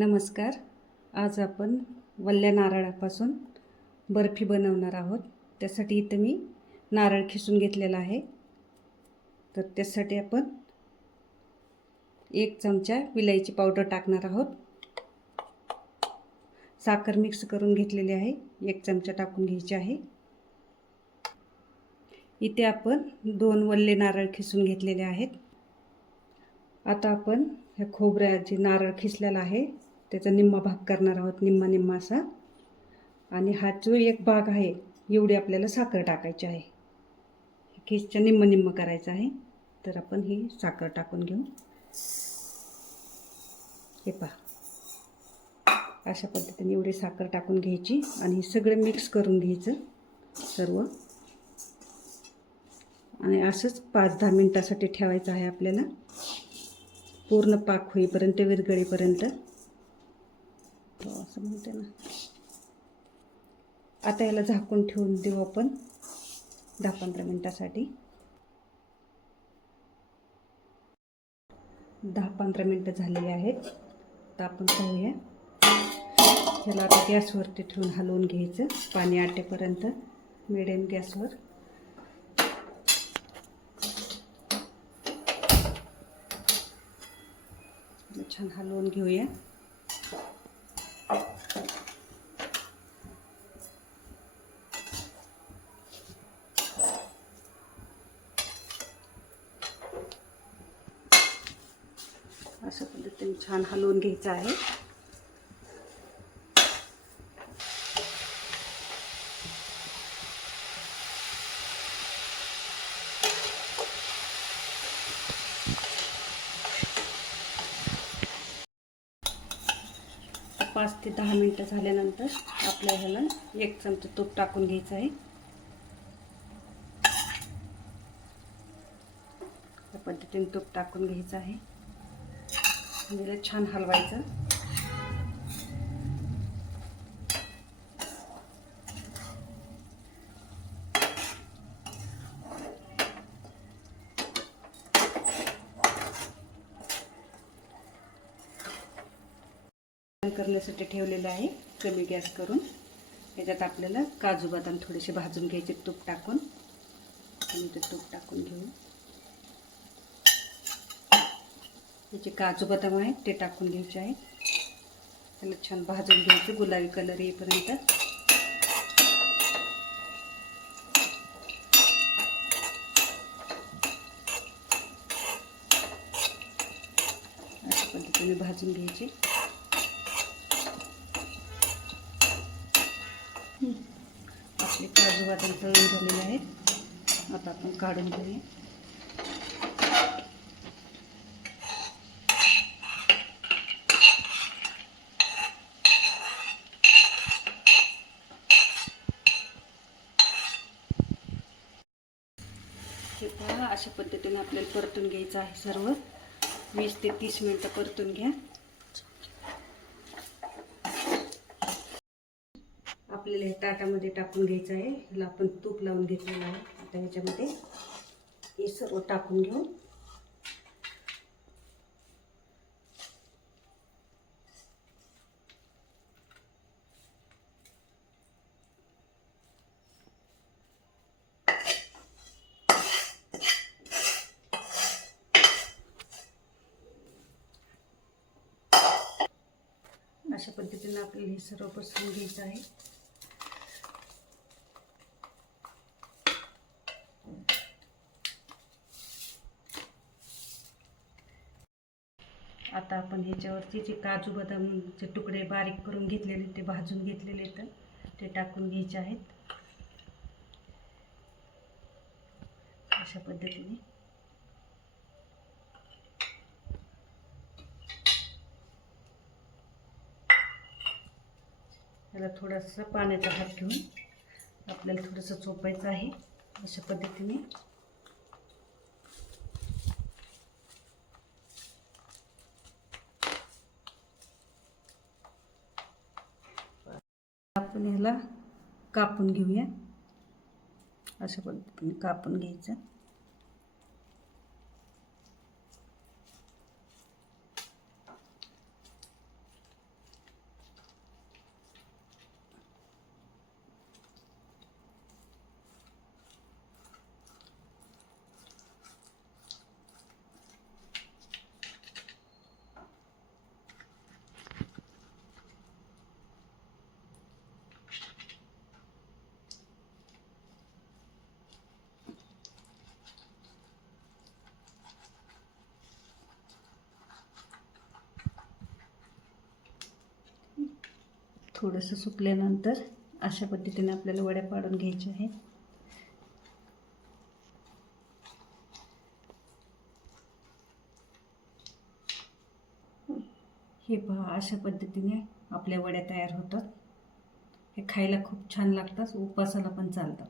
नमस्कार. आज आपण वल्ल्या नारळापासून बर्फी बनवणार आहोत. त्यासाठी इथं मी नारळ खिसून घेतलेला आहे. तर त्यासाठी आपण 1 चमचा विलायची पावडर टाकणार आहोत. साखर मिक्स करून घेतलेली आहे, 1 चमचा टाकून घ्यायची आहे. इथे आपण 2 वल्ले नारळ खिसून घेतलेले आहेत. आता आपण हे खोबऱ्याचे नारळ खिसलेला आहे त्याचा निम्मा भाग करणार आहोत, निम्मा असा. आणि हा जो एक भाग आहे एवढी आपल्याला साखर टाकायची आहे. खिसच्या निम्म करायचं आहे. तर आपण ही साखर टाकून घेऊ. हे पहा, अशा पद्धतीने एवढी साखर टाकून घ्यायची आणि हे सगळं मिक्स करून घ्यायचं सर्व. आणि असंच 5-10 मिनिटासाठी ठेवायचं आहे आपल्याला, पूर्ण पाक होईपर्यंत, विरघळेपर्यंत. असं म्हणते ना. आता याला झाकून ठेवून देऊ आपण 10-15 मिनिटासाठी. 10-15 मिनिटं झालेली आहेत. तर आपण पाहूया. ह्याला आता गॅसवरती ठेवून हलवून घ्यायचं पाणी आटेपर्यंत, मिडियम गॅसवर. छान हलवून घेऊया. अशा पद्धतीने छान हलवून घ्यायचं आहे. पाच ते 10 मिनिटं झाल्यानंतर आपल्या ह्याला 1 चमचा तूप टाकून घ्यायचं आहे. या पद्धतीने तूप टाकून घ्यायचं आहे. म्हणजे छान हलवायचं. करण्यासाठी ठेवलेलं आहे कमी गॅस करून. याच्यात आपल्याला काजू बदाम थोडेसे भाजून घ्यायचे तूप टाकून. आणि ते तूप टाकून घेऊ. जे काजू बदाम आहेत ते टाकून घ्यायचे आहेत. त्याला छान भाजून घ्यायचं गुलाबी कलर येईपर्यंत. अशा पद्धतीने भाजून घ्यायचे. आपले काजू बदाम तळून झालेले आहेत. आता आपण काढून घेऊया. हे पहा, अशा पद्धतीने आपल्याला परतून घ्यायचं आहे सर्व. 20 ते 30 मिनिटं परतून घ्या. आपल्याला हे ताटामध्ये टाकून घ्यायचं आहे. ह्याला आपण तूप लावून घेतलेलं आहे. आता ह्याच्यामध्ये हे सर्व टाकून घेऊ. अशा पद्धतीने आपल्याला हे सर्व पसरून घ्यायचं आहे. आता आपण ह्याच्यावरती जे काजू बदामचे तुकडे बारीक करून घेतलेले, ते भाजून घेतलेले तर ते टाकून घ्यायचे आहेत. अशा पद्धतीने त्याला थोडासा पाण्याचा हात घेऊन आपल्याला थोडंसं चोपायचं आहे. अशा पद्धतीने आपण ह्याला कापून घेऊया. अशा पद्धतीने कापून घ्यायचं. थोडंसं सुकल्यानंतर अशा पद्धतीने आपल्याला वड्या पाडून घ्यायच्या आहेत. हे पहा, अशा पद्धतीने आपल्या वड्या तयार होतात. हे खायला खूप छान लागतात, उपवासाला पण चालतात.